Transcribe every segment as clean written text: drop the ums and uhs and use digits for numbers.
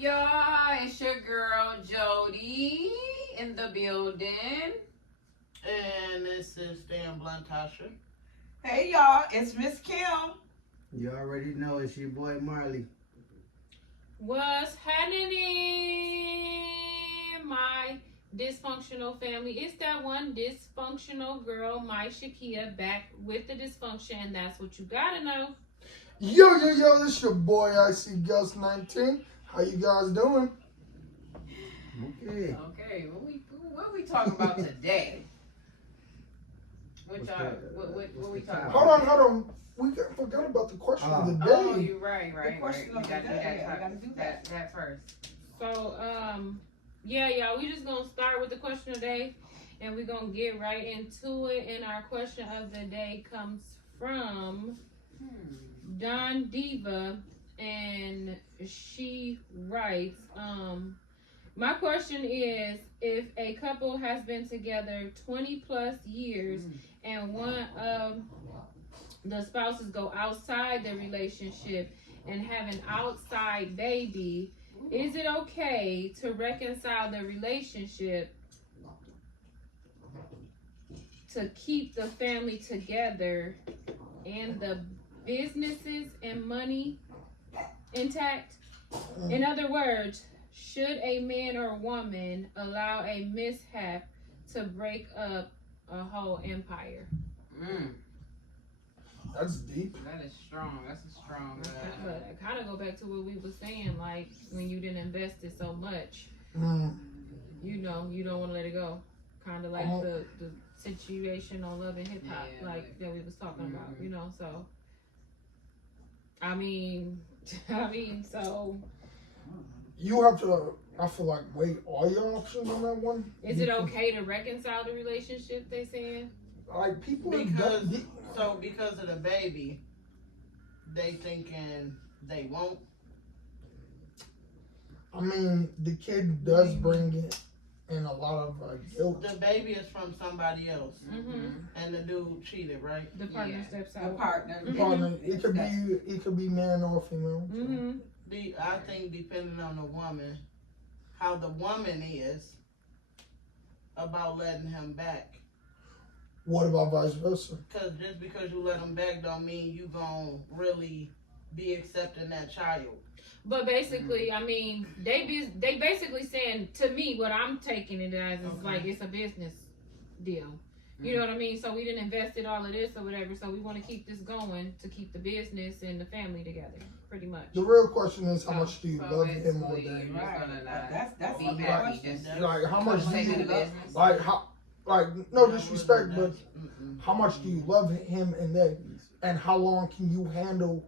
y'all? It's your girl Jody in the building. And this is Dan Blantasha. Hey y'all, it's Miss Kim. You already know it's your boy Marley. What's happening, my dysfunctional family? It's that one dysfunctional girl, my Shakia, back with the dysfunction, and that's what you gotta know. Yo, this your boy IC Gus 19. How you guys doing? Okay. Okay, what we talking about today? What we talking about? Hold on. We forgot about the question of the day. Oh, you're right. The question of the day. I gotta do that. That first. So, yeah, y'all, we just gonna start with the question of the day, and we're gonna get right into it. And our question of the day comes from Don Diva, and she writes, my question is, if a couple has been together 20 plus years and one of the spouses go outside the relationship and have an outside baby, is it okay to reconcile the relationship to keep the family together and the businesses and money intact? In other words, should a man or woman allow a mishap to break up a whole empire? That's deep. That is strong. That's a strong. But I kind of go back to what we were saying, like when you didn't invest it so much, you know, you don't want to let it go. Kind of like the situation on Love and Hip Hop, like that we was talking about, you know. So, I mean, so. You have to, I feel like, weigh all your options on that one. Is it okay to reconcile the relationship, they saying? Like, people because of the baby, they thinking they won't. I mean, the kid does bring it in a lot of guilt. The baby is from somebody else, and the dude cheated, right? The partner steps out. The partner. It could be man or female. I think depending on the woman, how the woman is about letting him back. What about vice versa? Because just because you let him back don't mean you gonna really be accepting that child. But basically, I mean, they basically saying, to me, what I'm taking it as is like it's a business deal. You know what I mean? So we didn't invested all of this or whatever. So we want to keep this going to keep the business and the family together, pretty much. The real question is, how much do you love him or them? That's be the happy. question. Like, how much do you business? like no disrespect, but how much do you love him and they, and how long can you handle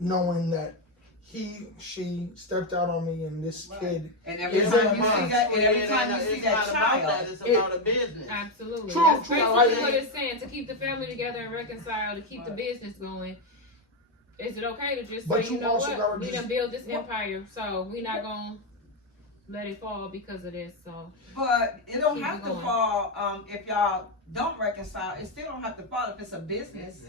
knowing that she stepped out on me and this kid and every time you see that, child, it's about a business. Absolutely. True, That's true. basically what it's saying, to keep the family together and reconcile, to keep the business going. Is it okay to just say, you know what, we done build this empire, so we're not gonna let it fall because of this, so. But it don't have to fall if y'all don't reconcile. It still don't have to fall if it's a business.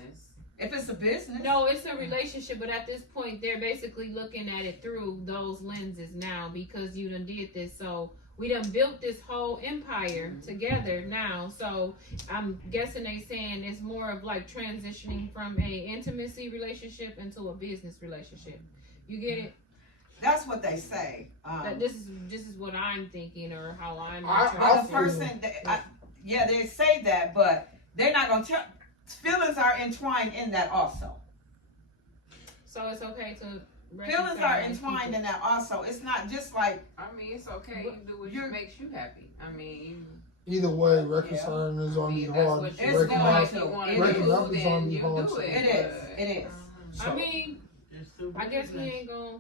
If it's a business. No, it's a relationship, but at this point, they're basically looking at it through those lenses now because you done did this. So we done built this whole empire together now. So I'm guessing they saying it's more of like transitioning from a intimacy relationship into a business relationship. You get it? That's what they say. This is what I'm thinking, or how I'm. The person, they say that, but they're not gonna tell. Feelings are entwined in that also. So it's okay to. Feelings are entwined in that also. It's not just like. I mean, it's okay. You do what makes you happy. I mean. Either way, reconciling is on the hard. Breaking up is on the hard. It is. I mean, I guess we ain't gonna.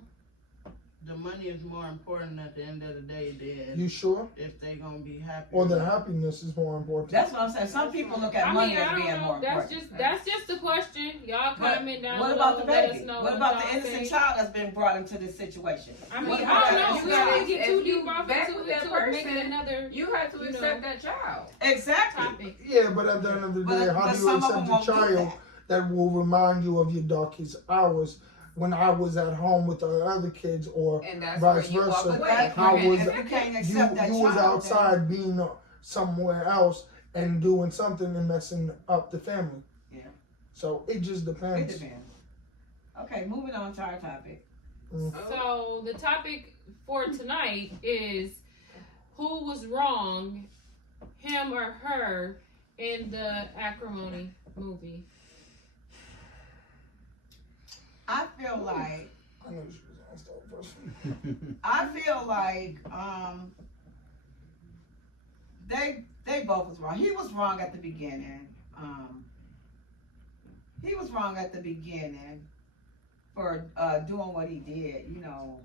The money is more important at the end of the day than you sure? If they gonna be happy. Or the happiness is more important. That's what I'm saying. Some people look at money as being more important. That's just the question. Y'all comment down below. What about the let baby? us know what about the innocent child that's been brought into this situation? I mean, I don't know. We gotta get too deep off into it, making another. You have to accept that child. Exactly. Yeah, but at the end of the day, how do you accept a child that will remind you of your darkest hours? when I was at home with the other kids, or And that's vice where you walk versa. away. I was- If you can't accept that you was child, outside being somewhere else and doing something and messing up the family. Yeah. So it just then depends. it depends. Okay, moving on to our topic. So the topic for tonight is who was wrong, him or her, in the Acrimony movie. I feel like I knew she was gonna start first. I feel like they both was wrong. He was wrong at the beginning. He was wrong at the beginning for doing what he did, you know.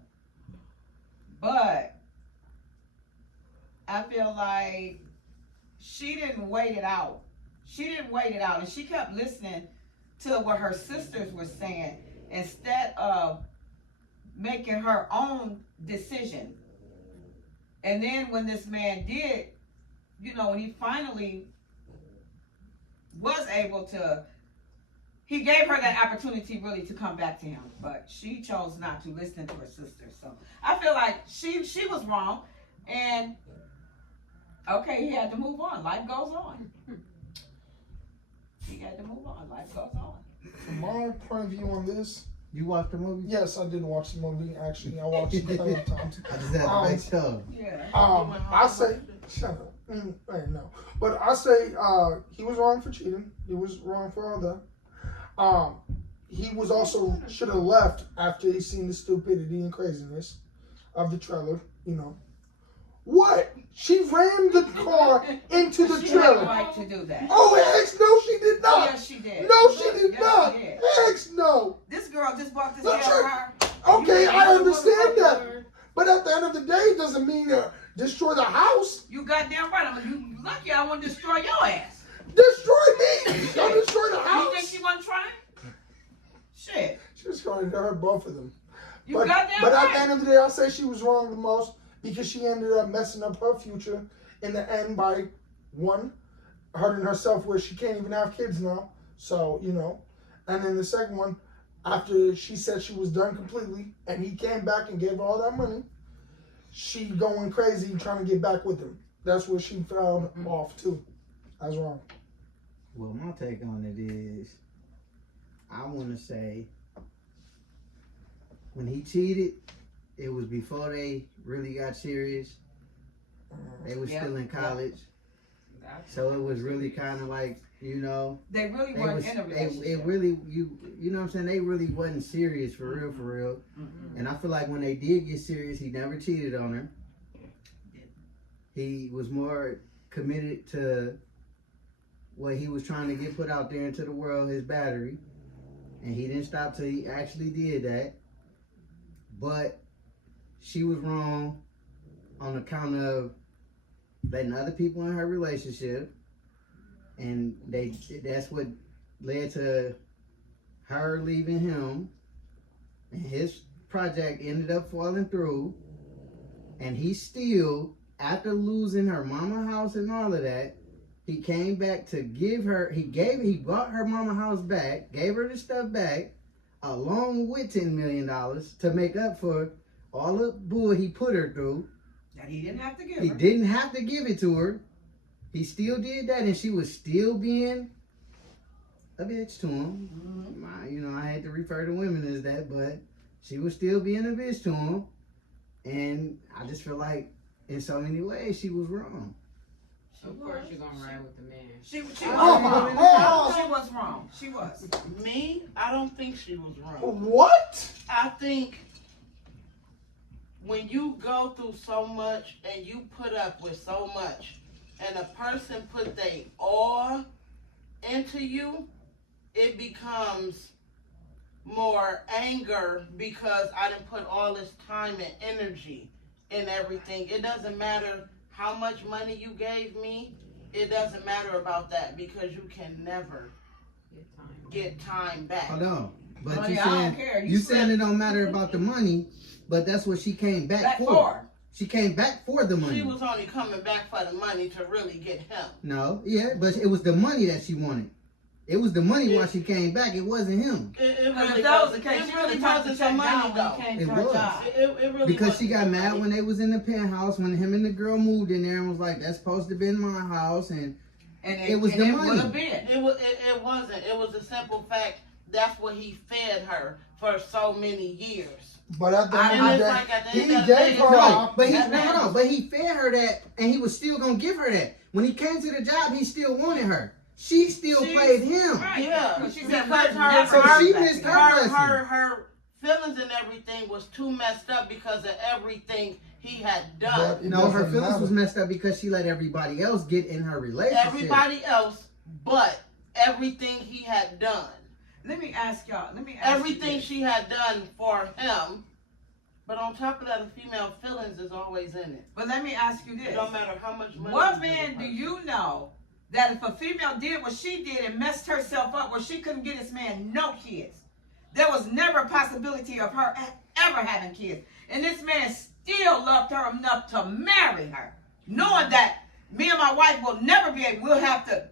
But I feel like she didn't wait it out. She didn't wait it out, and she kept listening to what her sisters were saying instead of making her own decision. And then when this man did, you know, when he finally was able to, he gave her that opportunity really to come back to him, but she chose not to listen to her sister. So I feel like she was wrong, and okay, he had to move on. Life goes on. He had to move on. Life goes on. From my point of view on this, You watched the movie? yes, I did watch the movie. Actually, I watched it plenty of times. I just had to make sure. Yeah. I say, shut up. Hey, no. But I say, he was wrong for cheating. He was wrong for all that. He was also should have left after he seen the stupidity and craziness of the trailer. You know, what? She rammed the car into the She had the trailer. right to do that. Oh, heck no, she did Oh, not. yes, she did. No, she did Yes, not. she did. Heck no. This girl just bought this The damn church- car. Okay, You- I you- understand that. But at the end of the day, it doesn't mean destroy the house. You goddamn right. You lucky I want to destroy your ass. Destroy me. Don't destroy the house. You think she wasn't trying? Shit. She was trying to hurt both of them. You But goddamn at the right. end of the day, I say she was wrong the most because she ended up messing up her future in the end by, one, hurting herself where she can't even have kids now. So, you know. And then the second one, after she said she was done completely and he came back and gave her all that money, she going crazy trying to get back with him. That's where she fell off too. That's wrong. Well, my take on it is, I want to say, when he cheated, it was before they really got serious. They were still in college. So it was really kind of like, you know, They really they weren't was, in a relationship. it really, you know what I'm saying? They really wasn't serious for real, for real. Mm-mm. And I feel like when they did get serious, he never cheated on her. He was more committed to what he was trying to get put out there into the world, his battery. And he didn't stop till he actually did that. But she was wrong on account of letting other people in her relationship. And that's what led to her leaving him. And his project ended up falling through. And he still, after losing her mama house and all of that, he came back to give her, he bought her mama house back, gave her the stuff back, along with $10 million to make up for all the bull he put her through. That he didn't have to give He her. didn't have to give it to her. He still did that, and she was still being a bitch to him. Mm-hmm. You know, I hate to refer to women as that, but she was still being a bitch to him. And I just feel like, in so many ways, she was wrong. Of course you're gonna ride with the man. She was Oh, wrong. oh. She was wrong. She was. Me, I don't think she was wrong. What? I think when you go through so much and you put up with so much, and a person put their all into you, it becomes more anger because I didn't put all this time and energy in everything. It doesn't matter how much money you gave me. It doesn't matter about that because you can never get time back. Hold on. But Honey, you I don't saying, care. you saying it don't matter about the money, but that's what she came back Back for. for. She came back for the money. She was only coming back for the money to really get him. No, yeah, but it was the money that she wanted. It was the money why she came back. It wasn't him. It Because really if that was the wasn't. case, It she really really wasn't the money though. when It to her was. job. It really Because she wasn't got the mad money. when they was in the penthouse when him and the girl moved in there and was like, "That's supposed to be in my house," and And It was the would money. have been. It wasn't. It was the simple fact that's what he fed her for so many years. But at the And end of it's the like at the day, end he of the day, gave her. no, but he That man- no, but he fed her that, and he was still gonna give her that. When he came to the job, he still wanted her. She still She- played him. Right. Yeah, Because she because said, "We'll her, never So go she back missed together." her feelings and everything was too messed up because of everything he had done. But it No, her doesn't feelings matter. was messed up because she let everybody else get in her relationship. Everybody else, but everything he had done, Let me ask y'all. everything you she had done for him. But on top of that, the female feelings is always in it. But let me ask you It this. don't matter how much money. What you man give do her. you know that if a female did what she did and messed herself up where she couldn't get this man no kids, there was never a possibility of her ever having kids. And this man still loved her enough to marry her, knowing that me and my wife will never be able, we'll have to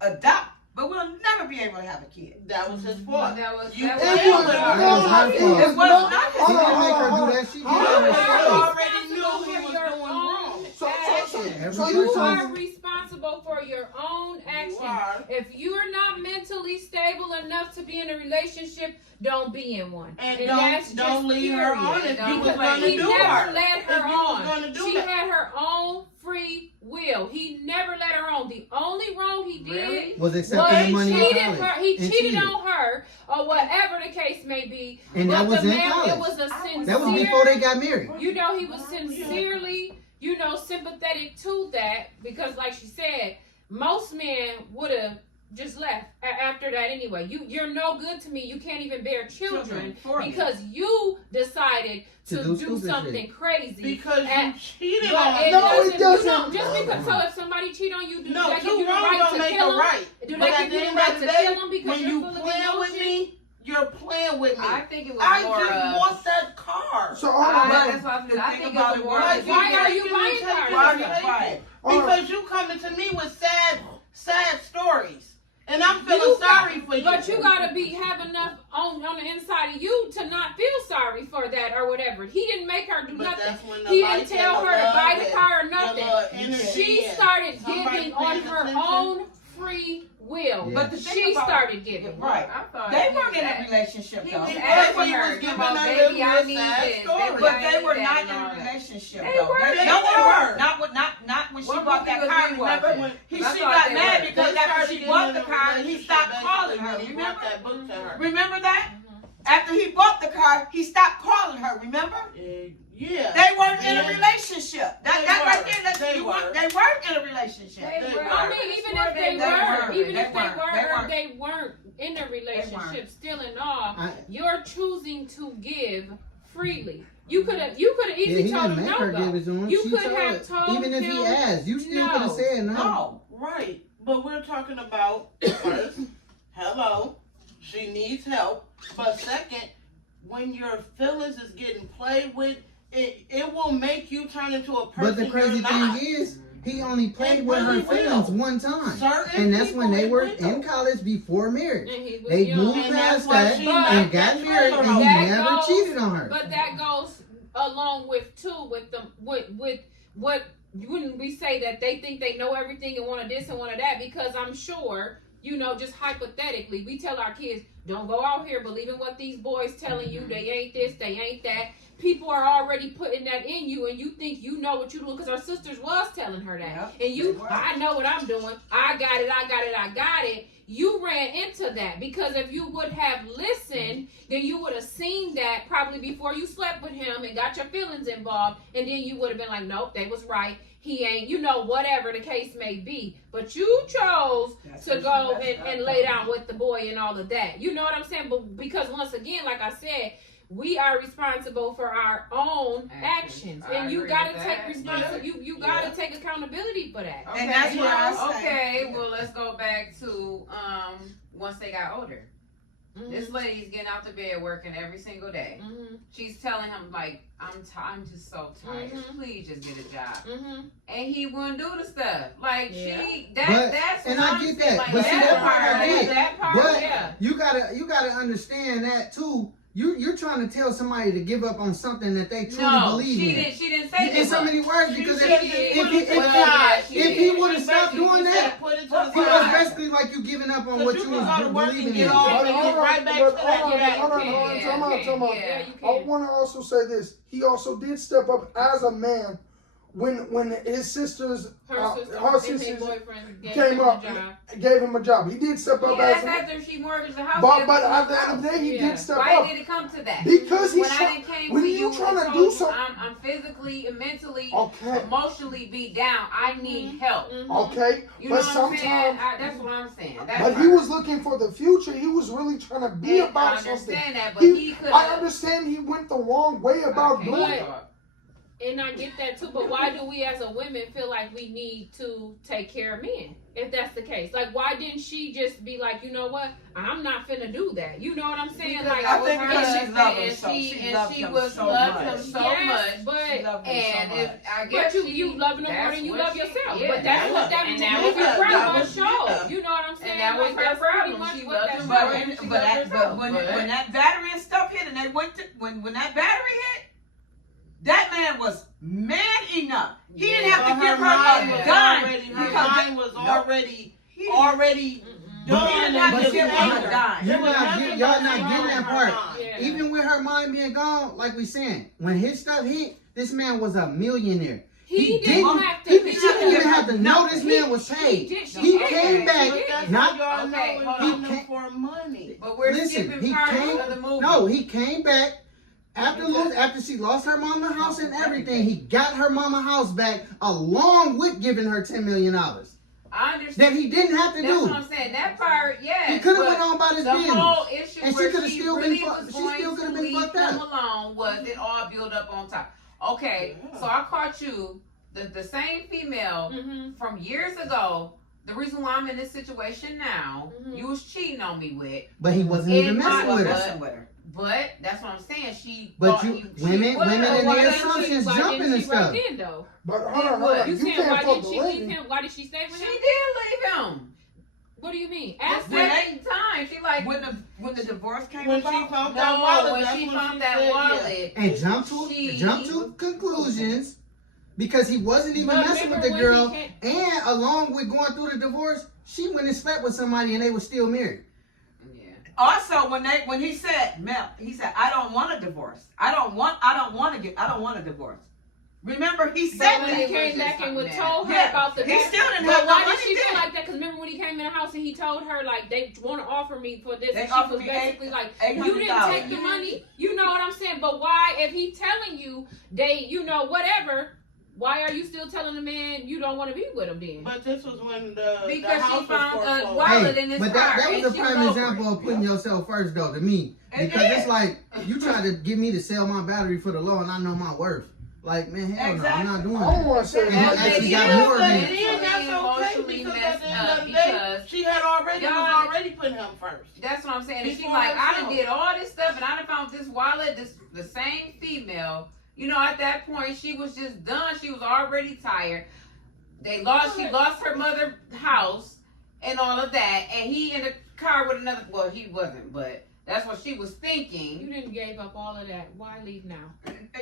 adopt, but we'll never be able to have a kid. That was his fault. That was You that played It with was her. not- It It was not He his didn't fault. make her do that. She did Hold it on, herself. hold on. already knew he was doing wrong. So Every You person- are responsible for your own You actions. are. If you're not mentally stable enough to be in a relationship, don't be in one. And that's don't just leave her period. on if you was Because gonna he do never her. let If her you was on. gonna do She that. had her own free will. He never let her on. The only wrong he did Really? Was was accepting the money in cheated college. her. He And cheated on her, or whatever the case may be. And but that was the in man, college. it was a sincere. That was before they got married. You know, he was sincerely, sympathetic to that because, like she said, most men would have just left after that anyway. You're no good to me. You can't even bear children for me. because you decided To to do do stupid something crazy. Because you And- cheated But on it her. No, it doesn't. doesn't. Just because. So if somebody cheat on you, do No, that give two you the wrongs right don't to make kill a him? right. Do But that at give the you the end right of to the kill day, him because when you're you full of playing with emotion? me, you're playing with me. I think it was I more just of. want that car. So hold on. That's what I The I thing think about it it was more was- of. Why are you Taking buying it, cars? taking Why it, you taking buying? it. Because you coming to me with sad stories. And I'm feeling You sorry for you. But you gotta have enough on the inside of you to not feel sorry for that or whatever. He didn't make her do But nothing. that's when the He light didn't tell and the her to love buy the and car or the nothing. little energy She and started somebody giving on paying her attention. own free will. Yeah. But the thing She about- started giving. Right. I thought They he weren't was in a at- relationship He though. was He asking was her, giving come on, her baby, the I real need sad this. story. Baby, But I they need were that not and in all a that. relationship They though. were. They No, were. not when she What bought movie that was car. we Remember, watching? she I thought got they mad were. because They after started she getting bought in the a car, he relationship stopped calling basically her. when he brought Remember? that book to her. Remember that? After he bought the car, he stopped calling her. Remember? Yeah. They weren't in a Yeah. relationship. That They right were. there. That's, They you were. weren't, they weren't in a relationship. They were. I mean, even if they They were, weren't. even They if they weren't. They were, weren't. they weren't in a relationship. Still in all, I- you're choosing to give freely. You could have Yeah, easily he told didn't him make no. her give Though. it to him. You She could have told even if he him asked, you still no. could have said no. No. Right. But we're talking about first, hello, she needs help. But second, when your feelings is getting played with, it will make you turn into a person But the crazy you're not. thing is, he only played It with her really feelings will. one time. Certain And that's when people they it were will. in college before marriage. And he was They young. moved And past that's why that she and left got that married, and he trailer That never goes- cheated on her. But that goes along with too with the with what when we say that they think they know everything and one of this and one of that, because I'm sure, just hypothetically, we tell our kids, don't go out here believing what these boys telling you. They ain't this, they ain't that. People are already putting that in you, and you think you know what you're doing, because her sisters was telling her that. Yep, And they you, were. I know what I'm doing. I got it. You ran into that, because if you would have listened, then you would have seen that probably before you slept with him and got your feelings involved, and then you would have been like, nope, they was right. He ain't, whatever the case may be. But you chose That's to what go she messed and up lay on. down with the boy and all of that. You know what I'm saying? But because once again, like I said, we are responsible for our own actions. I And you agree gotta with take that. responsibility. You gotta take accountability for that. And that's what I say. Okay, well, let's go back to once they got older. This lady's getting out the bed working every single day. She's telling him like, I'm just so tired. Please just get a job. And he wouldn't do the stuff. Like that's and what I I'm get saying. that. Like, But see, that part, but yeah. you gotta understand that too. You're trying to tell somebody to give up on something that they truly believe in. She didn't say In so many words, because if he would have stopped doing that, Put it to he the was side. basically like you giving up on what you you can go to work was and believing get in. off and get right back to that. Hold on, time out. I want to also say this. He also did step up as a man when his sisters, her sisters came up and gave him a job. He did step up as a man. after she mortgaged the house. But at the end of the day, he did step Why up. did it come to that? Because he's when I didn't came when to you you trying and to told do you something. I'm physically and mentally, Okay. emotionally beat down. I need help. Okay, You know but what I'm saying? sometimes, That's what I'm saying. but he was looking for the future. He was really trying to be about I something. understand that, but he could. I understand he went the wrong way about doing it. And I get that too, but why do we as a women feel like we need to take care of men? If that's the case, like why didn't she just be like, you know what, I'm not finna do that. You know what I'm saying? Because like I think because she loved him and so. she loved she him was so loved much. him so Yes, much. but She loved him so much. I guess you loving him more that's than you what love she- yourself. yeah, But that's what that and movie that was her- that was- showed. You know what I'm saying? And that was Like, her that's pretty problem. much She what loved that him showed. more. But when that battery and stuff hit and they went to when that battery hit, that man was man enough. He didn't have to give her a dime Her mind was already He didn't have to give her a dime. Y'all not getting that part. Yeah. Even with her mind being gone, like we saying, when his stuff hit, this man was a millionaire. He didn't have to. She didn't even have to know this man was paid. He came back, not. y'all Okay, know hold it on. was for money. But we're Listen, skipping he parts came. of the movie. No, he came back. After she lost her mama house and everything, he got her mama house back along with giving her $10 million. I understand. That he didn't have to That's do. what I'm saying. That part, yes. He could have but went on about his the business. whole issue And she where coulda she still been really fuck- was she going still coulda to been leave fucked him up. alone was it all built up on top. Okay, so I caught you, the same female from years ago. The reason why I'm in this situation now, you was cheating on me with. But he wasn't even In messing my- with Messing her. with her. But that's what I'm saying. She But thought you, she women was. and Why their didn't assumptions why jumping didn't and she right stuff. then, though? But hold on. You You saying can't why fault didn't the she leave lady. him? Why did she stay with She him? did leave him. What do you mean? The Ask When her. second time, she like When the divorce came When she about, found that wallet, when that's she when found she that said, wallet. And jump to conclusions because he wasn't even But messing with remember the when girl. he And along with going through the divorce, she went and slept with somebody and they were still married. Yeah. also when he said, Mel, he said, I don't want a divorce. I don't want a divorce. Remember, he said But when that. he came back and would told her Yeah, about the he back- still didn't But have no why did money she feel then. like that? Because remember when he came in the house and he told her like they want to offer me for this, They and she offered was me basically like, you didn't $800,000. take the money. You know what I'm saying? But why, if he telling you they, whatever, why are you still telling the man you don't want to be with him then? But this was when the Because house she found was a foreclosed. wallet in his but car. that was and a she prime over example it. of putting yourself first, though, to me. It Because is. it's like, you try to get me to sell my battery for the low and I know my worth. Like, man, hell no, I'm not doing I don't that. want to say And that. actually they got did more that. than It Then is that's okay emotionally because messed at the end up of the day, because she had already was y'all- already putting him first. that's what I'm saying. And she's Before like, I herself. done did all this stuff and I done found this wallet, the same female. At that point she was just done. She was already tired. She lost her mother's house and all of that, and he in the car with another. Well, he wasn't, but that's what she was thinking. You didn't give up all of that. Why leave now?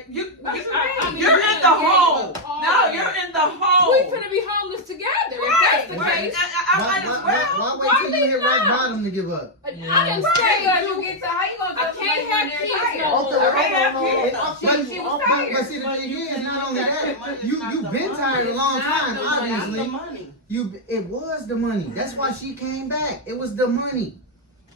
You're in I mean, the hole. No, you're in the hole. We finna be homeless together. Right. If that's the case. I might as well. Why wait till you hit rock bottom to give up? I didn't Right, say because you. you get to how you gonna I tell can't somebody have when they're kids tired? no more. Okay, I have hold on. kids. She was tired. But see, the thing is, not only that, It's you not been the tired a money. long It's not time, the money. Not the obviously. money. It was the money. That's why she came back. It was the money.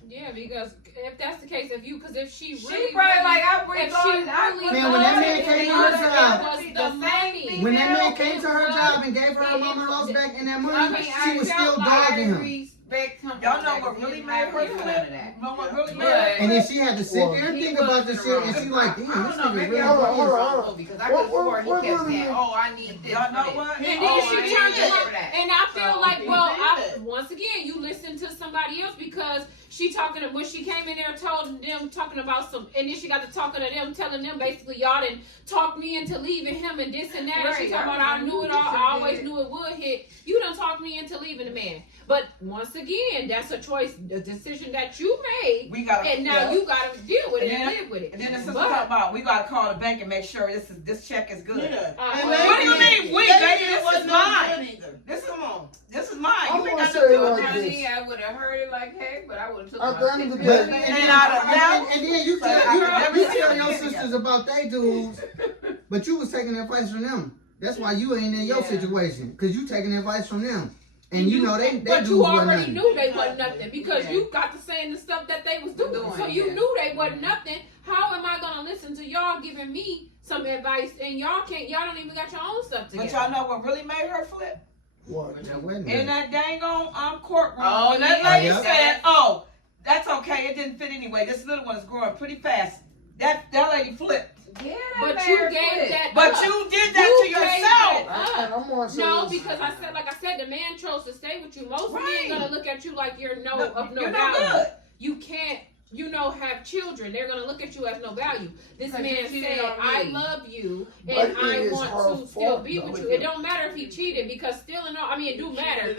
Yeah, because if that's the case, if she She really, probably like I if really she thought really Man, when that man came to her job, it was the money. When that man came to her job and gave her her mama house back and that money, she was still dogging him. Y'all know what really made her feel? Know what really made her And then she had to sit there and think about the shit, and she like, damn, I this don't know, nigga maybe really I was Hold on, wrong hold on. because I could swear he What kept really- saying, "Oh, I need this." Y'all know for this." what? And then Oh, she I turned need around, for that. and I feel So, like, he well, did it. once again, you listen to somebody else because she talking when she came in there, told them talking about some, and then she got to talking to them, telling them basically y'all didn't talk me into leaving him and this and that. And she talking about I knew it all, I always knew it would hit. You done talked me into leaving the man. But once again, that's a choice, a decision that you made, We got and now you got to deal with it and live with it. And then the sister talk about we got to call the bank and make sure this check is good. Yeah. And what do you mean? Baby, this is mine. Come on. This is mine. I'm You ain't gonna got say to it do like it. this. Honey, I would have heard it like heck, but I would have took At my the end of the shit. day- And out of that, And then you So I could never tell see your it sisters together. about they dudes, but you was taking advice from them. That's why you ain't in your Yeah. situation, because you taking advice from them. And you know they but dudes you wasn't already nothing. knew they wasn't nothing because Yeah. you got to saying the stuff that they was doing. So you yeah. knew they wasn't nothing. How am I gonna listen to y'all giving me some advice and y'all don't even got your own stuff together? But y'all know what really made her flip? What? That wasn't In it. that dang on courtroom. Oh, when that yeah. lady Yeah. said, "Oh, that's okay. It didn't fit anyway. This little one is growing pretty fast." That lady flipped. Yeah, But that you man gave quit. that But up. you did that You to gave yourself. that up. And I'm gonna say No, this. because like I said, the man chose to stay with you. Most Right. men gonna look at you like you're of no You're no value. good. You can't, have children. They're gonna look at you as no value. This Because man you cheated said, on "I me." love you But and it I is want her to still fault, be though. with you." It don't matter if he cheated because still in all, I mean, it do matter.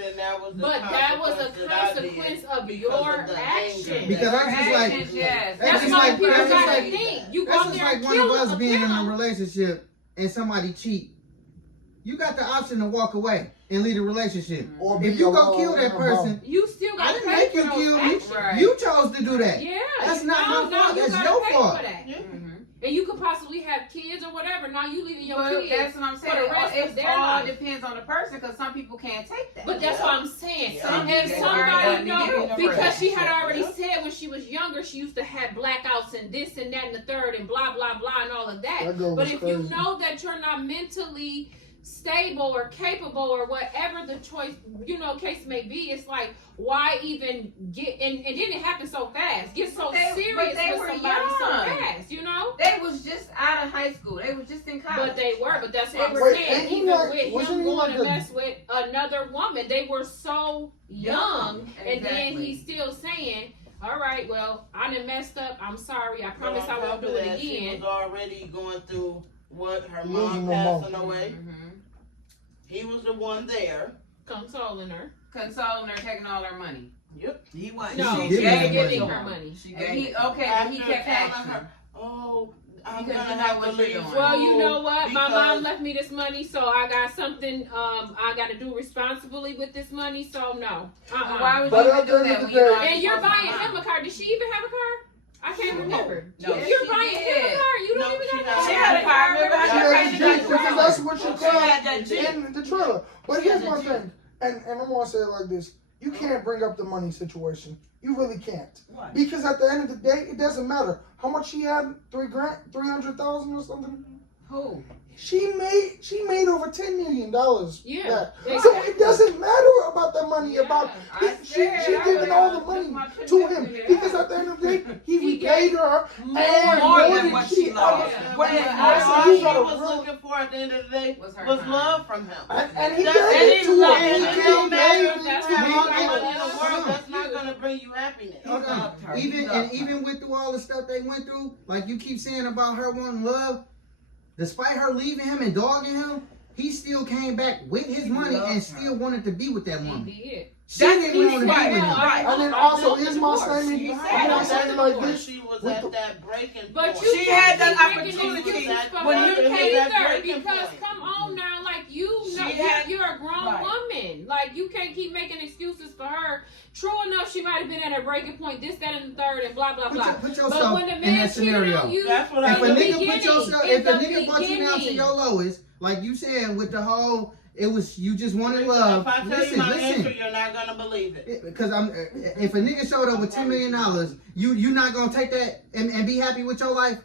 But that was a consequence of your action. Because that's just like Actions, yes. that's That's just why like people that's just gotta like think. You go that's out just there like and one of kill us them, being in kill a 'em. relationship and somebody cheat. You got the option to walk away and leave the relationship. Or be If you go alone kill that and person, You still I got to didn't pay make for you those kill me. actions. Right. You chose to do that. Yeah, That's not my fault. you That's gotta your pay fault. for that. Mhm. And you could possibly have kids or whatever. Now you leaving your But kids. that's what I'm saying. for the rest of It their all life. depends on the person because some people can't take that. But that's what I'm saying. Some If people somebody already know, know because she had Yeah. already said when she was younger, she used to have blackouts and this and that and the third and blah blah blah and all of that. That girl But was if crazy. you know that you're not mentally stable or capable or whatever the choice, case may be, it's like why even get and then it happened so fast. Get so But serious they with were somebody so young. fast, They was just out of high school. They was just in college. But they were, but that's what I'm Wait, saying. ain't he Even like- with wasn't him he going like to a- mess with another woman, they were so young. And then Exactly. he's still saying, all right, well, I done messed up. I'm sorry. I promise I won't do it She again. was already going through what her Losing mom her mom. passing away. Mhm. He was the one there. Consoling her. Consoling her, taking all her money. He wasn't. No, She she giving was him giving money. her money. She And gave he, it. okay, but he kept telling asking. her, "Oh, I'm Because gonna you know have what to you're leave." doing. Well, you know what? My mom Because- left me this money, so I got something I got to do responsibly with this money. So no. Well, why would But you at even the do end that of when the you know day- I'm And you're supposed to buying buy? him a car. Did she even have a car? I can't remember. No, You're she buying him a did. car. You don't No, even she got had- a She car. had a car. Remember, She she had had a that Jeep because that's what she She had cried that Jeep. in the trailer. But She here's had my that Jeep. thing, and I'm gonna say it like this: you can't bring up the money situation. You really can't, Why? because at the end of the day, it doesn't matter how much she had. $3,000, 300,000 or something. Who? She made over $10 million. Yeah. Yeah. So it doesn't matter about the money. Yeah. About I she said I giving would all the took money my to him $10 because at the end of the day, he He repaid her More and more more than than what she she lost. owed. Yeah. What And is I all said, you she gotta was really- looking for at the end of the day Was was her time. love from him. And he That- gave and it he to loved- her. and He it gave don't matter it if That's you to have all the how money you in the love world. her. That's not gonna bring you happiness. Hold on. loved her. Even He loved her. even with through all the stuff they went through, like you keep saying about her wanting love, despite her leaving him and dogging him, he still came back with his money loved and her. still wanted to be with that He woman. did. She didn't want to be right, with him. right. And then I also, want is the my divorce. statement, She I'm said gonna I say want it the like divorce. this. She was With at the- that breaking But point. you She had that can't keep making opportunity. excuses for When her you came either, that breaking because point. come on now, like you know, She had- you're a grown Right. woman. Like you can't keep making excuses for her. True enough, she might have been at a breaking point, this, that, and the third, and blah blah blah. Put But yourself when the in man that cheated scenario. on you, That's what If I a in the nigga put beginning, yourself, in if a the nigga brought you down to beginning. your lowest, like you said with the whole, it was you just wanted love. If I tell you Listen, my answer, listen. you're not gonna believe it. Because if a nigga showed up with $10 million, you not gonna take that and be happy with your life.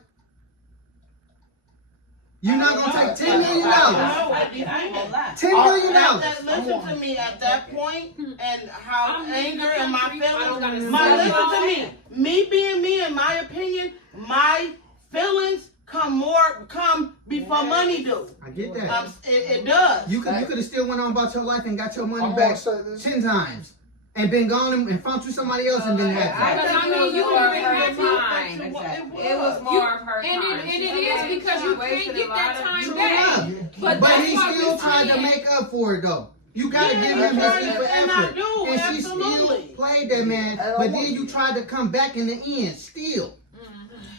You're not gonna take $10 million. I ain't gonna lie. $10 million. Listen to me at that point and how I'm anger leaving and my the country. I don't gotta feelings. say Listen all to me. Me being me, in my opinion, my feelings come before money do. I get that. It does. You could have still went on about your life and got your money I'm back gonna say this. 10 times. and been gone and found you somebody else and been I happy. think I mean, it was you more don't of even her have to- time. Exactly. It was more of her And time. it is because you can't get that time True back. enough. But But that's he why still we tried to saying- make up for it though. You gotta Yeah, give him his and equal I effort. do, And she absolutely. still played that man, And I but want- then you tried to come back in the end still.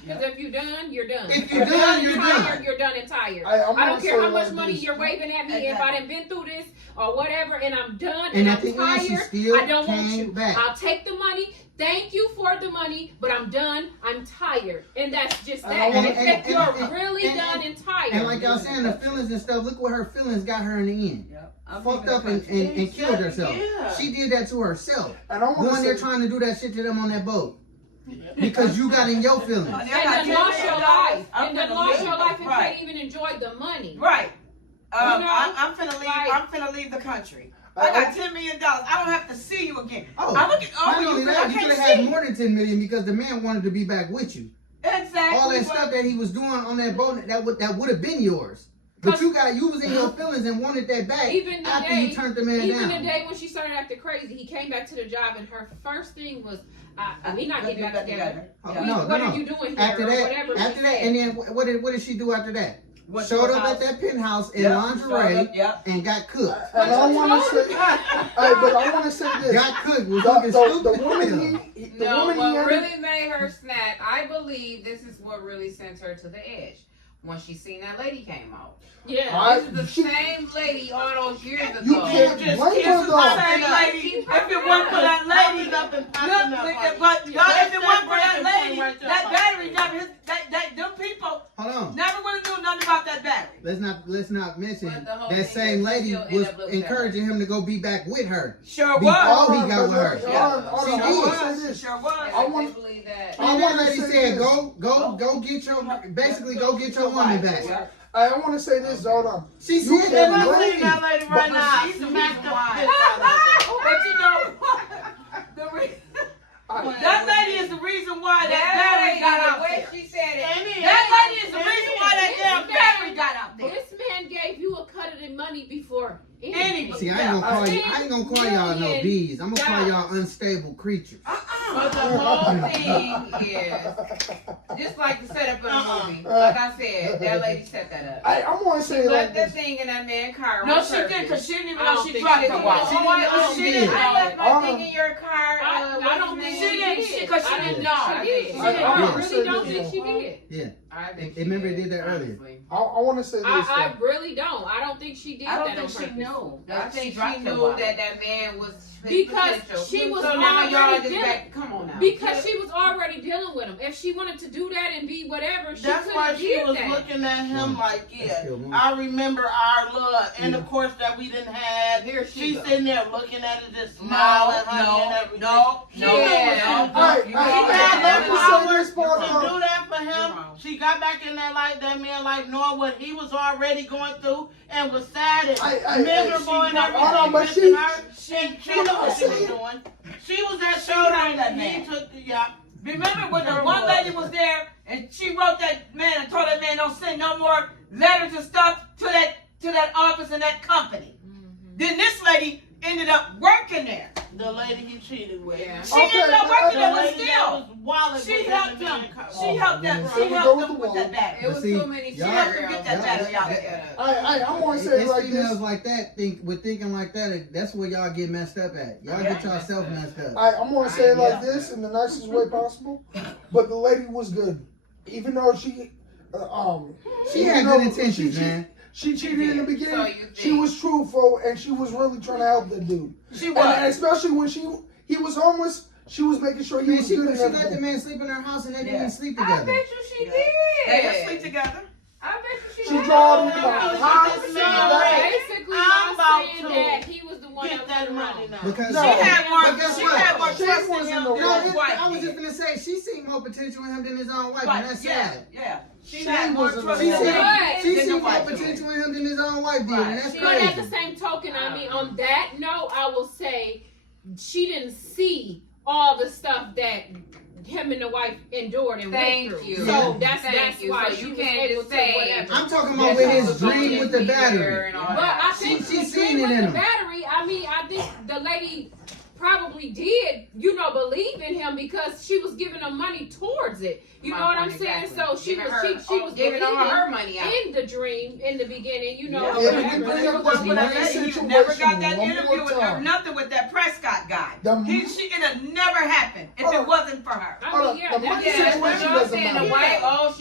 Because if you're done, you're done. If you're done, you're tired, done. you're done and tired. I'm I gonna don't say care how it much like money this. you're waving at me. If I done been through this or whatever and I'm done And and at I'm the end, she tired, still I don't want came you. back. I'll take the money. Thank you for the money, but I'm done. I'm tired. And that's just And that. I wanna- And if you're really done and tired. And like y'all saying, the feelings and stuff, look what her feelings got her in the end. Fucked up and killed herself. Yeah. She did that to herself. And I want Going to there say, trying to do that shit to them on that boat. Because you got in your feelings. and then lost your life. And then lost your life and Right. can't even enjoy the money. Right. You know, I'm finna leave. like- I'm finna leave the country. I got $10 million. I don't have to see you again. Oh, I'm looking not over only you, but that, I you could can't have had see. more than 10 million because the man wanted to be back with you. Exactly. All that stuff that he was doing on that boat, that would have been yours. But you was in your feelings and wanted that back Even the after day- you turned the man Even down. the day when she started acting crazy, he came back to the job and her first thing was, we not getting back together. Oh, We- no, what no. are you doing here? After or that, whatever she after that, said. and then what did she do after that? Went to Showed her up house. at that penthouse in Yep, lingerie showed up, yep. and got cooked. and I want to say, but I want to say this. Got cooked, was The, looking the stupid. woman the No, woman what he really made her snap, I believe this is what really sent her to the edge. When she seen that lady came out. Yeah. This is the she- same lady all those years ago. You can't Just blame kiss her the though. same lady. If it weren't for that lady, Popping up and Look, popping up. but y'all, if it wasn't for that Breaking lady, point right that there. battery never, them people Hold on. never would have knew nothing about that battery. Let's not mention But the whole that thing same is lady she'll end was up looking at her. encouraging him to go be back with her. Sure Before was. he got with her. Hold on, I want to say this. Sure was. I I want- believe that. I And that wanna lady say said, this. go get your, basically go get your woman back. Yep. I want to say this. Hold on. She You said can't that I'm lady. seeing that lady right But now. she's the Smacked reason the why. piss out of her. But you know what? That lady is the reason why that battery got the out way there. she said it. That lady is the reason why that damn battery got out there. This man gave you a cut of the money before Anybody. anything. See, I ain't gonna call y'all no bees. I'm gonna call y'all unstable creatures. But the whole thing is, just like the setup of the movie, like I said, that lady set that up. I want to say She it like left that this. thing in that man's car. No, on she didn't, purpose. because she didn't even I know don't she think dropped she the did. watch. Oh, I She did. left my Hold thing on. in your car. I don't think She didn't, she did. because she I didn't don't know. think she did. I I want to really say don't this, think she did. Yeah. I think Remember she they did that earlier. honestly. I want to say this. I though. really don't. I don't think she did I that don't on think she purpose. knew. I think she dropped the knew watch. that man was his Because potential. she was so now y'all already just dealing- back. Come on now. Because she was already dealing with him. If she wanted to do that and be whatever, she That's could why have she did was that. looking at him like, yeah, That's still one. I remember our love and the course that we didn't have. Here she She's go. sitting there looking at it, just smiling, honey, and everything. She knew Yeah. what she Hey, was hey, doing. She hey, had let that me power say this part to though. do that for him. You're wrong. She got back in that man life, knowing what he was already going through and was sad and Hey, miserable and everything. hold on, but Missing she- her. She knew what she was doing. She was at showdown that and he man. took the yacht. Remember when the one lady was there and she wrote that man and told that man don't send no more letters and stuff to that office and that company. Then this lady ended up working there. The lady he cheated with. Yeah. She ended up working there, The but lady that still. was wilding She with helped the him. man. She helped them. Let She me go helped with them the with wall. that battery. It was But see, too many y'all- scenarios. Get that battery out there. I want to say it It's like females this. like that thinking like that. That's where y'all get messed up at. Y'all get yourself messed up. I'm gonna say it like Yeah. this in the nicest way possible. But the lady was good, even though she She had even though good intentions, man. She cheated in the So beginning. you She think- was truthful and she was really trying to help the dude. She And was. especially when he was homeless, she was making sure he Man, was she good and let the everything. man sleep in her house and they didn't Yeah. even sleep I together. bet you she Yeah. did. They didn't sleep together. I bet you she She did. draw him Yeah. about Yeah. house. Yeah. Basically, I'm I'm about saying to that he was the one Get that money now. Because No. She had more. But guess She what? had more She trust was in in him the than wrong. his wife I was did. just gonna say she seen more potential in him than his own wife, Right, and that's yeah, sad. yeah. She She had more was in trust the in She wrong. him seen, But- she than seen the more wife did. potential in him than his own wife did, Right. and that's But at the crazy. same token, I mean, on that note, I will say she didn't see all the stuff that him and the wife endured and Thank went through. you. So Yeah. that's Thank you. why So she you was can't able just to say- whatever. I'm talking Yes, about with I his was dream gonna with the be there battery. and all But that. I think She the seen dream it with in the him. battery, I mean, I think the lady probably did, you know, believe in him because she was giving him money towards it. You know what I'm saying? So she was giving all her money out in the dream in the beginning, you know. Yeah, whatever. but bring up But this money he never got that situation one interview more with time. nothing with that Prescott guy. The- It have never happened if Hold it on. wasn't for her. I mean, yeah, The that's money Yeah, that's what situation I'm doesn't saying. The matter. wife,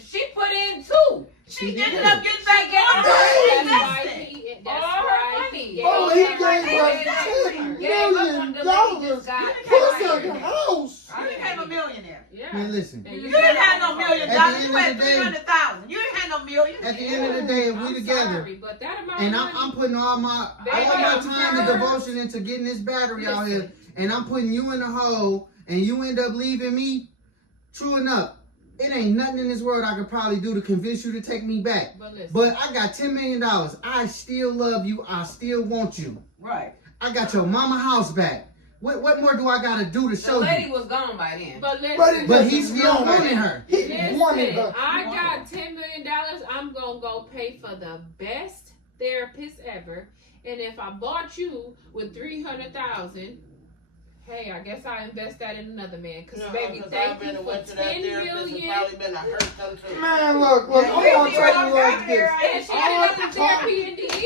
she put in too. She did. ended up getting back got on her her That's why invested. that's All her why money. Oh, he Yeah, gave right. her $10 Gave up million on the lady just got plus fired. a house. You became a millionaire. Yeah. Man, listen. And You didn't have no $1 million. At the You end had of the day- 300,000. You didn't have no million. At the end of the day, if we I'm together, sorry, but that amount and of I'm money, putting all my time and devotion into getting this battery out here, and I'm putting you in the hole, and you end up leaving me, true enough, it ain't nothing in this world I could probably do to convince you to take me back. but listen. But I got $10 million. I still love you. I still want you. Right. I got your mama house back. What more do I gotta do to The show lady you? was gone by then. But listen. But he still wanted her. He wanted Listen, her. I got $10 million. I'm gonna go pay for the best therapist ever. And if I bought you with 300,000, hey, I guess I invest that in another man. Cause baby, thank you for went to that 10 therapist and million. probably been a hurt them too. Man, look, I'm gonna tell you like this. And she ended up in therapy in the end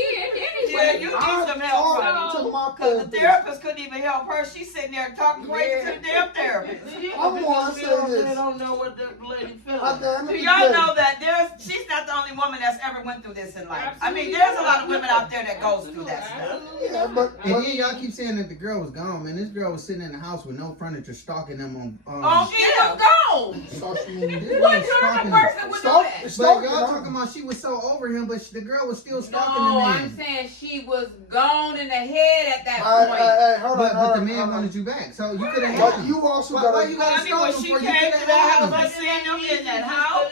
Yeah, anyway. you need I some help. talked to my Because the therapist. therapist couldn't even help her. She's sitting there talking crazy to the damn therapist. I'm gonna say this. They don't know what that lady feels. At the end of Do the y'all day, know that she's not the only woman that's ever went through this in life? I mean, there's a lot of women out there that goes through that stuff. yeah, but And then y'all keep saying that the girl was gone, man. This girl was sitting in the house with no furniture, stalking them on. Oh, She was gone. social media. This What girl was kind of stalking him. person would do Stop. that? But Stalking y'all her. talking about she was so over him, but the girl was still stalking No, the I'm man. saying she was gone in the head at that point. Hey, hold But on. the man wanted you back, so you could have But had. you also Why gotta. you gotta I mean, when stalk him she before you came could to the have house, had I him? seen them in that house.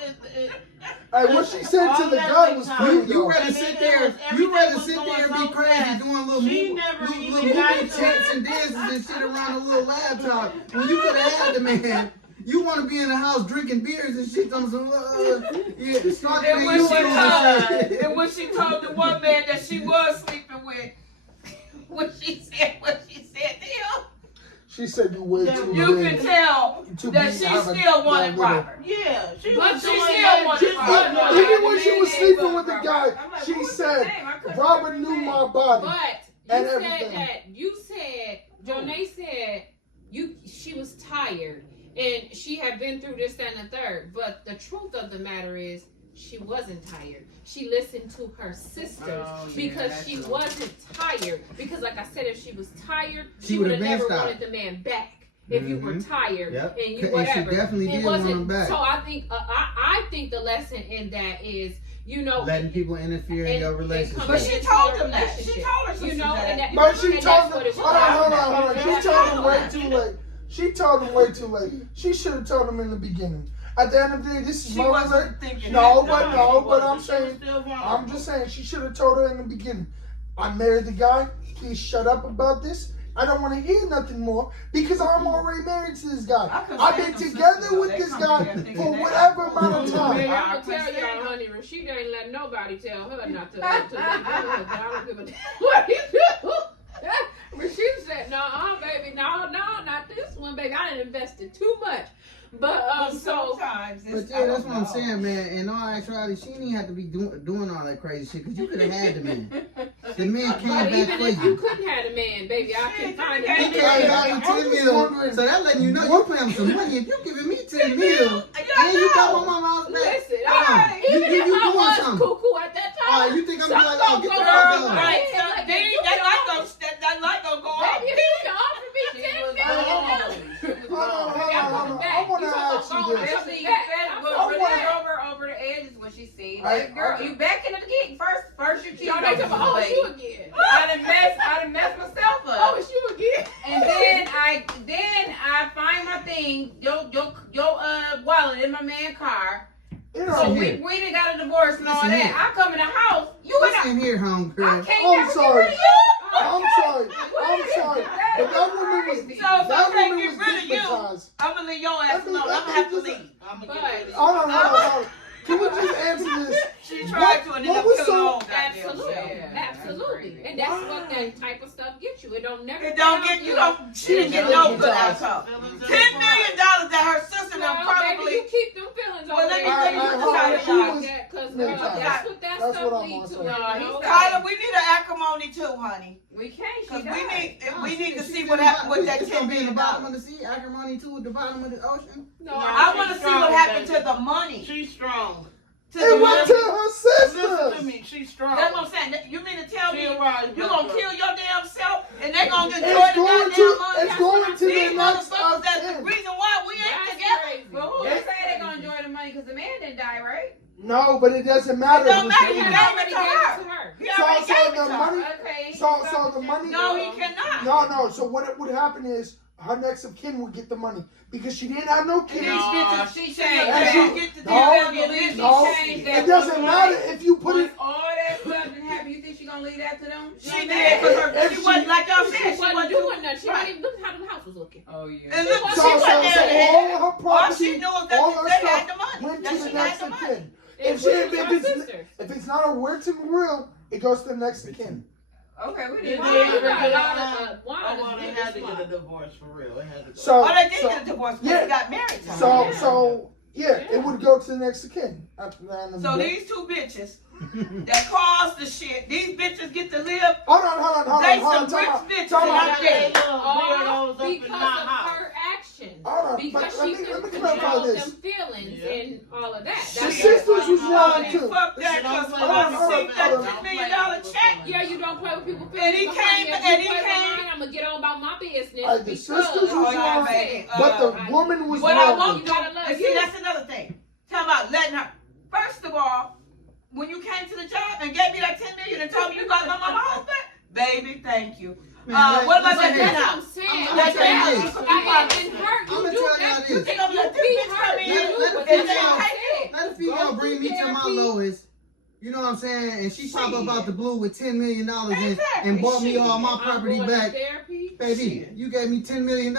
Hey, what she said to the guy was funny You though. rather sit there, you rather sit there and be crazy doing little She movie, never little even got movie to chants and dances and shit around a little laptop. When you could have had the man, you want to be in the house drinking beers and shit. Some yeah, stalking And and when you she doing told, shit. and when she told the one man that she was sleeping with, what she said to him, She said you way too you big can tell to that be she having still wanted that with her. Robert. Yeah, she But was she doing still that. wanted Robert. Even when she was sleeping with the guy, she said, Robert knew my body. But And you everything. said that Jonay said she was tired and she had been through this, that, and the third. But the truth of the matter is she wasn't tired. She listened to her sisters because that's she true. wasn't tired. Because like I said, if she was tired, She she would have would've been never stopped. wanted the man back. If you were tired Yep. and you And she whatever, definitely it did want wasn't. him back. So I think I think the lesson in that is, you know, Letting people interfere in your relationship. But she told him that. She told her you know, and that, But she and told that's him, what it was. hold on. She told him way too late. She told him way too late. She should have told him in the beginning. At the end of the day, this is She my wasn't thinking No, that. but I'm saying, I'm just saying, she should have told her in the beginning. I married the guy. Please shut up about this. I don't want to hear nothing more because I'm already married to this guy. I've been together with this guy for whatever amount of time. Man, I'm gonna tell y'all, honey, Rashida ain't let nobody tell her not to live her. I don't give a damn what you do. Rashida said, no, baby, no, not this one, baby. I done invested too much. But so sometimes But yeah, that's what I'm saying, man. In all actuality, she didn't have to be doing all that crazy shit because you could have had the man. The man came but back even for if you you. couldn't have a man, baby, I can find a He man. came back with I'm 10 just mil. wondering- So that letting you know you playing with some money. If you giving me 10 mil, and you got my mama house back. Listen, You even if I doing was something. cuckoo at that time, All right, you think I'm gonna be like, oh, get the some fuck girl, out. right, So like, then you that can light gonna go off. Baby, if you can offer me She 10 was million, gone. I want to ask you this. Especially you said was really over the edges when she seen that girl. You back into the game first. You keep y'all they talking about, oh, it's you again. I done messed myself Oh, up. it's you again. And then I find my thing, your wallet in my man's car. You So know, we done got a divorce and all Listen that. here. I come in the house, you and I Listen here, homegirl. can't I'm never sorry. get rid of you. I'm sorry. But that woman was So if that I can't woman get was rid of you, stigmatized. I'm gonna leave your ass alone. I'm gonna have to leave. Hold on. Can we just answer this? She tried to and ended What up was killing so- her own goddamn Absolutely, self. Yeah, absolutely, and that's what that type of stuff gets you. you. It don't never. It don't get you. Don't. She didn't get no good outcome. $10 million that her sister done probably. You keep them feelings Well, over let me there. tell you what Alright, decided, Because Nick, that's what that that's stuff what I'm leads to. gonna say. No, he's Kyla, we need an acrimony too, honey. We can't. She Because died. we need to She's see in what the happened bottom. with that It's gonna $10 be in the million. bottom of the sea. Acrimony too at the bottom of the ocean. No, I want to see what happened to the money. She's strong. To It the went money. to her Listen to sisters. me. She's strong. That's what I'm saying. You mean to tell me She arrived you back gonna up. kill your damn self and they gonna enjoy It's the going goddamn to. money? It's going to These the next motherfuckers, of that's the kin. reason why we ain't That's together. crazy. But who It's say they gonna enjoy the money? Because the man didn't die, right? No, but it doesn't matter. It don't matter. He He It's- gave it already to gave her. it to her. He So- already so gave it the to money- her. Okay. So the money. No, he cannot. No. So what would happen is her next of kin would get the money because she didn't have no And kids. these No, bitches, she she changed ain't that. gonna get the No, deal. I believe she No, changed that. it doesn't matter if you put Once it. all that stuff didn't happen, you think she gonna leave that to them? She did because she wasn't like y'all said. She She wasn't wasn't doing nothing. She right. wasn't even look how the house was looking. Oh yeah. And look, So, she wasn't so there to all have. her All property, she knew was all that her they had stuff the money. went That to she the had next the of money. kin. It If she, was if her it's sisters. if it's not a written will, it goes to the next of kin. Okay, we Did didn't. they Why ever you got a get lot a- of why Oh, well, they had to get a divorce for real. They had to go. So, Oh, they did so, get a divorce when yeah. they got married. to her. so, Yeah. so, yeah, it would go to the next of kin after the end of So the day. these two bitches that caused the shit, these bitches get to live. Hold on, They hold on. some Time rich out. bitches Time and out. I'm dead. all Weirdos up in because my of house. her actions. Hold on, Because but she let can me clarify control this. them feelings Yeah. and all of that. The That's sisters was wrong Honey, too. fuck that, Don't cause play when I with received people. that Hold $10 on. million check, yeah, you don't play with people's And he feelings. came- If and you he play came- with mine, I'm gonna get on about my business. The because sisters was Oh, yeah, wrong, baby. but the I- woman was what I wrong. want You to gotta love and you. see, that's another thing. Tell about letting her. First of all, when you came to the job and gave me that $10 million and told me you got my mama house back, baby, thank you. What about But that that's what penthouse? I'm saying. I'm That's telling you penthouse. this. And her, I'm you gonna do tell that. y'all You this. think I'm you gonna let this be bitch her. come in? You do, Let but the that's female- what I said. Let a female Go bring me through to my therapy. lowest. You know what I'm saying? And she pop up Shit. out the blue with $10 million and Exactly. bought me all my Shit. property I'm going back. to therapy. Baby, Shit. you gave me $10 million.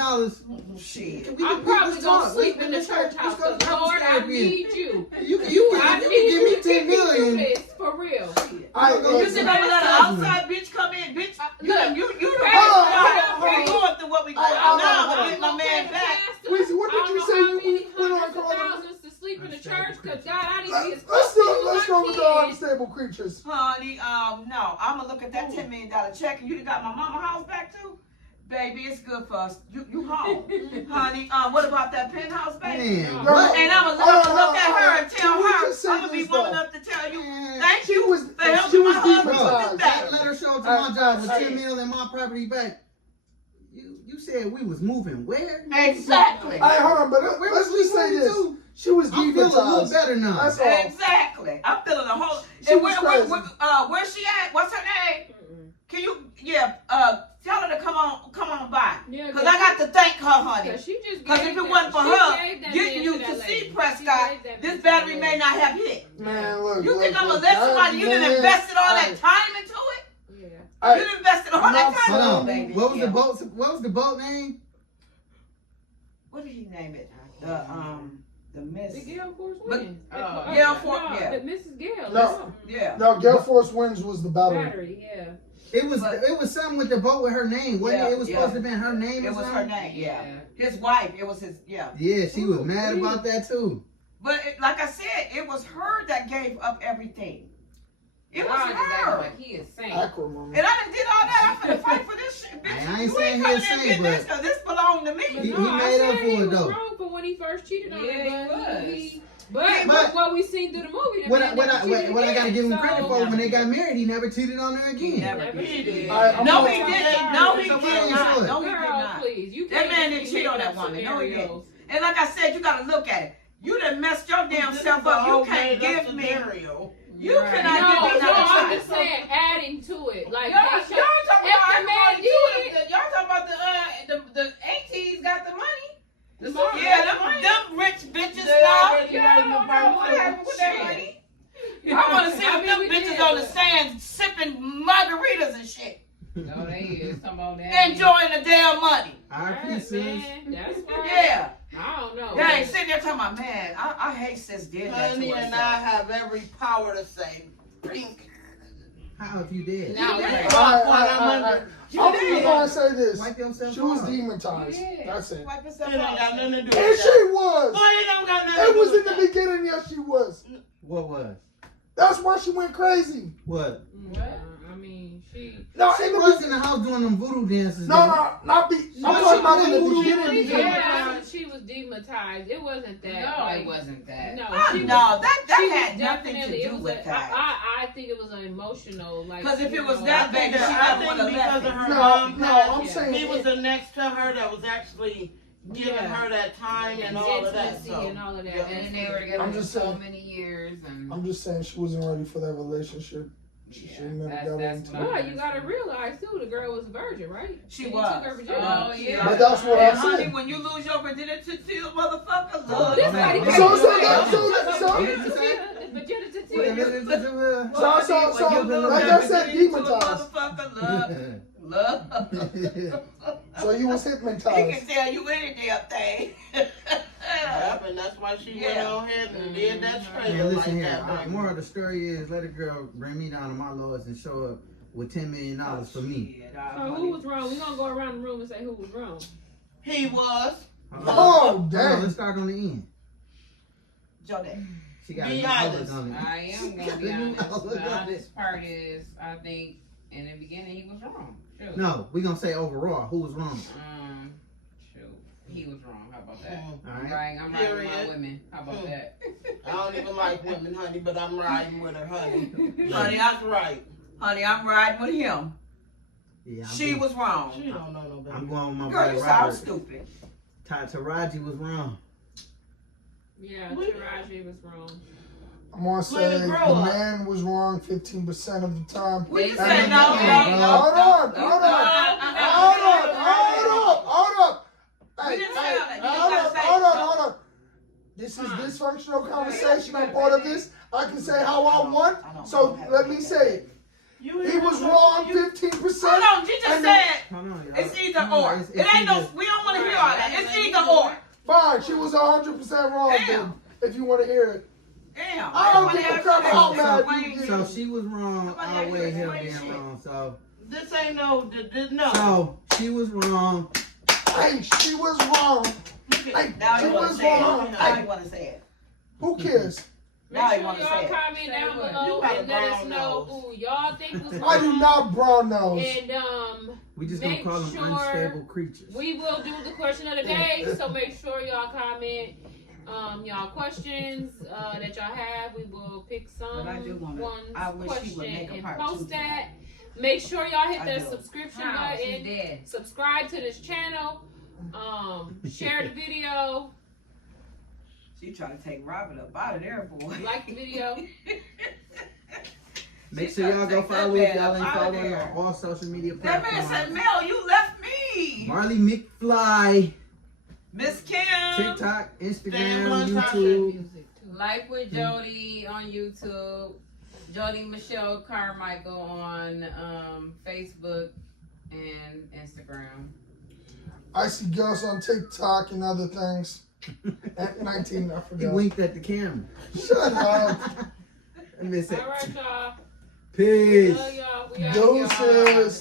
Shit. I'm probably gonna sleep in the church house. Cause Lord, I need you. You I can need give me you to $10 get me through million. this for real. I, You You listen, think I'm gonna let an outside bitch come in, bitch? You Look, you the Hold on, one going through what we going Hold on, through now. hold I'm on. gonna get my man back. Weezy, what did you say you went on Hundreds of Corona? thousands to sleep in the church. Cause God, I need to be as let's close to you go as I with the can. unstable creatures. Honey, no. I'm gonna look at that $10 million check and you done got my mama house back too? Baby, it's good for us. You home. Honey, what about that penthouse, baby? Man, Girl, what? And I'm gonna look at her and tell Can we her, just say I'm gonna be this, woman though? enough to tell you, Man, thank She you was for helping she was my husband demonized. with this Let her show up to Hey, my job with hey. $10 million and my property back. You said we was moving where? Exactly. Hey, hold on, but Where let's was we just say moving this. to? She was I feel a little demonized. better now. That's all. Exactly. I'm feeling a whole. She And was where's crazy. she at? What's her name? Can you? Yeah. Tell her to come on by. Yeah, Cause I got to thank her, honey. Cause she just Cause gave if it that- wasn't for she her gave that getting man you to to that see lady. Prescott, She gave that this man to battery that may lady. not have hit. Man, look. You look, think I'm gonna look, let that somebody? You done man- invested all Hey, that time into it. Yeah. hey, You done invested all I'm that not time Hold into on. it, baby. What was Yeah. the boat? What was the boat name? What did he name it? The Miss. The Gale Force But- Winds. Gale Force, no, yeah. the Mrs. Gale. No. Yeah. No, Gale Force Winds was the battery. Battery, yeah. It was But- it was something with the boat with her name, wasn't Yeah, it? It was yeah. supposed to have been her name. It or was her something? name. Yeah. His wife. It was his. Yeah. Yeah, she was Ooh, mad really? about that too. But like I said, it was her that gave up everything. It was Y'all just acting her. like he is sane. Acrimony. And I done did all that. I'm finna fight for this shit, bitch. I ain't You saying ain't he coming is in saint, getting this but- because this belonged to me. He No, made I up said for he it, was though. wrong for when he first cheated on Yeah, her. he But But- what we seen through the movie, the What man I never cheated what I gotta give him again, credit so- for when they got married, he never cheated on her again. Never Never cheated. All right, I'm No, gonna- he didn't. No, he So did why you not. do it? No, he did Girl, not. please. You That can't man just didn't be cheat on making that up woman. No, he didn't. scenarios. And like I said, you gotta look at it. You done messed your damn This self is a up. You whole can't made-up give me. scenario. You Right. cannot No, give me no, another I'm shot. just saying, adding to it. Like, Y'all they talking should- if the man about did, y'all talking about the ATs got the money. The Mark, Mark Yeah, got the money. them rich bitches They now. already running the What happened with that Shit. money? I want to see I them mean, we bitches did, on the but- sand sipping margaritas and shit, No, they is. Talking about that. enjoying the damn money. Our Alright, pieces. man, that's right. Yeah. I don't know. Dang, sitting there talking about, man, I hate sis did that to Honey and I herself. have every power to say pink. How if you did? Now, You right. did. I'm just gonna say this. Wipe yourself She was off. demonetized. Yeah. That's it. Wipe It yourself ain't off. got nothing to do with And that. she was. Boy, it don't got nothing It to do was in with the that. beginning. Yes, she was. What was? That's why she went crazy. What? I mean, she. No, She in the was in the house doing them voodoo dances. No, not be. I'm talking about in the beginning. Yeah, she was demonetized. It wasn't that. No, like, it wasn't that. No, Ah, she no, was, that she was had nothing to definitely- it do was with a- that. I think it was an emotional, like. Because if you it was know, that I think bad, she that- I never think would have because left of it. her No, mom no, passed, I'm saying he was the next to her that was actually giving Yeah. her that time and all of that. intimacy So. and all of that. Yeah. And they were together I'm for just so saying. many years, and I'm just saying she wasn't ready for that relationship. She yeah, should never got that's into what it. Boy, you gotta realize too, the girl was a virgin, right? She He was. took her virginity. Oh, yeah. But that's what And I honey, said. when you lose your virginity to a motherfucker, Oh, look. this lady So- came so- to so- the- so- Virginity to Wait, you. listen to the- So, like I said, demonetized. Motherfucker, look. So you was He hypnotized. can tell you any damn thing. Yep, and that's why she went Yeah. on ahead and did that Man, trailer like listen here. that. All right, baby. moral of the story is let a girl bring me down to my lowest and show up with $10 million for me. So who was wrong? We gonna go around the room and say who was wrong. He was. Oh, Hold on, damn. let's start on the end. Jody. She got Be no colors honest. on it. I am gonna be honest. The honest part is, I think in the beginning he was wrong. Shoot. No, we gonna say overall who was wrong. Shoot, he was wrong. How about that? Mm. All I'm right. riding with my Period. women. How about that? I don't even like women, honey, but I'm riding with her, honey. Honey, That's right. Honey, I'm riding with him. Yeah, I'm She going, was wrong. She don't know no better. I'm going with my Girl, boy you sound Robert. stupid. Taraji was wrong. Yeah, Taraji was wrong. I'm gonna say Let it the grow up. man was wrong 15% of the time. We They can say say no, no, no, no, no. Hold on, no, hold no, on, hold up. Hey, We didn't hey, say all that. You hold just on, gotta say hold on, no. hold on. This is dysfunctional conversation. I'm part of this. I can say how I want. So let me say it. You He hear was her? wrong You- 15%. Hold on, you just And said Hold on, y'all. it's either No, or. it's It ain't no, either- we don't want to hear all that. It's either or. Fine, she was 100% wrong. Damn. Then, if you want to hear it. Damn. I don't Nobody give a asked crap you how that. mad you So she was wrong. Nobody I'll asked weigh you him to being explain wrong. So, This ain't no, no. so she was wrong. Hey, she was wrong. Hey, Now she you want was to say it. wrong. Now Hey, you want to say it. who cares? Make Now sure you wanna y'all say it. comment Say down what? below You got a and let us brown know nose. who y'all think was I do wrong. not brown nose. And We just gonna Make call them sure unstable creatures. we will do the question of the day. So make sure y'all comment y'all questions that y'all have. We will pick But I do wanna- someone's I wish he would question make a and part post two that. Make sure y'all hit I that do. subscription How? She's button. dead. Subscribe to this channel. Share the video. She trying to take Robert up out of there, boy. Like the video. Make She sure y'all trying to go take that follow if man y'all up ain't outta following there. on all social media That man platforms. said, Mel, you left me. Marley McFly, Miss Kim. TikTok, Damn, Instagram, Tasha. YouTube. Life with Jody on YouTube. Jody Michelle Carmichael on Facebook and Instagram. I see girls on TikTok and other things. At 19, I He forgot. winked at the camera. Shut up. I miss it. All right, y'all. Peace. Love y'all. We out here. Doses.